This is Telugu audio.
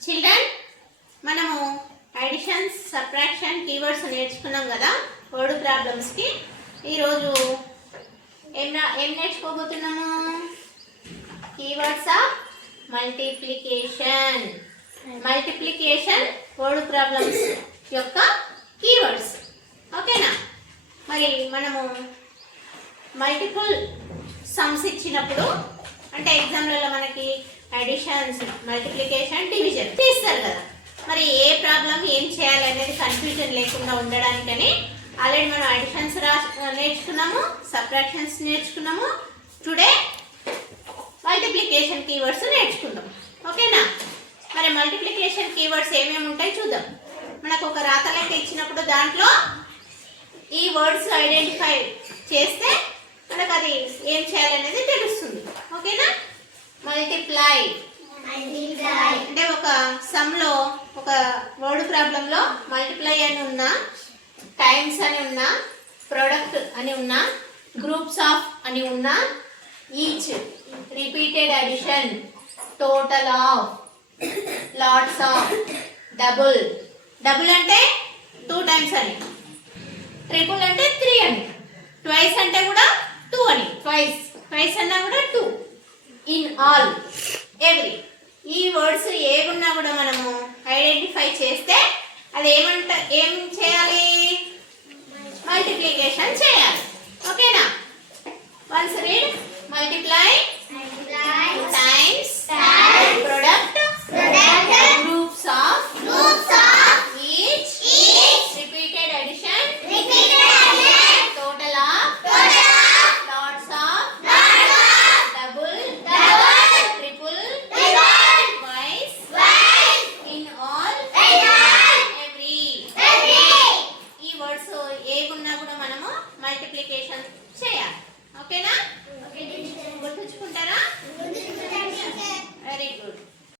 చిల్డ్రన్ మనము అడిషన్స్ సబ్ట్రాక్షన్ కీవర్డ్స్ నేర్చుకున్నాం కదా వర్డ్ ప్రాబ్లమ్స్కి ఈరోజు ఏం ఏం నేర్చుకోబోతున్నాము? Keywords of multiplication multiplication word problems యొక్క కీవర్డ్స్ ఓకేనా? మరి మనము మల్టిపుల్ సమ్స్ ఇచ్చినప్పుడు అంటే ఎగ్జామ్లలో మనకి అడిషన్స్ మల్టిప్లికేషన్ డివిజన్ తీస్తారు కదా. మరి ఏ ప్రాబ్లం ఏం చేయాలి అనేది కన్ఫ్యూజన్ లేకుండా ఉండడానికని ఆల్రెడీ మనం అడిషన్స్ రా నేర్చుకున్నాము సబ్ట్రాక్షన్స్ నేర్చుకున్నాము. టుడే మల్టిప్లికేషన్ కీవర్డ్స్ నేర్చుకుందాం. ఓకేనా? మరి మల్టిప్లికేషన్ కీవర్డ్స్ ఏమేమి ఉంటాయి చూద్దాం. మనకు ఒక రాత లెక్క ఇచ్చినప్పుడు దాంట్లో ఈ వర్డ్స్ ఐడెంటిఫై చేస్తే మనకు అది ఏం చేయాలనేది తెలుస్తుంది. ఓకేనా? మల్టిప్లై అంటే ఒక సమ్లో ఒక వర్డ్ ప్రాబ్లంలో మల్టిప్లై అని ఉన్నా టైమ్స్ అని ఉన్నా ప్రొడక్ట్ అని ఉన్నా గ్రూప్స్ ఆఫ్ అని ఉన్నా each repeated addition total of lots of double. Double అంటే టూ టైమ్స్ అని. ట్రిపుల్ అంటే త్రీ అని. ట్వైస్ అంటే కూడా టూ అని ట్వైస్ ట్వైస్ అన్నా కూడా టూ ఇన్ ఆల్. ఎవ్రీ ఈ వర్డ్స్ ఏమున్నా కూడా మనము ఐడెంటిఫై చేస్తే అది ఏమంట ఏం చేయాలి? మల్టిప్లికేషన్ చేయాలి. ఓకేనా వన్స్ రీడ్ మల్టిప్లై లేకున్నా కూడా మనము మల్టిప్లికేషన్ చేయాలి. ఓకేనా ఓకే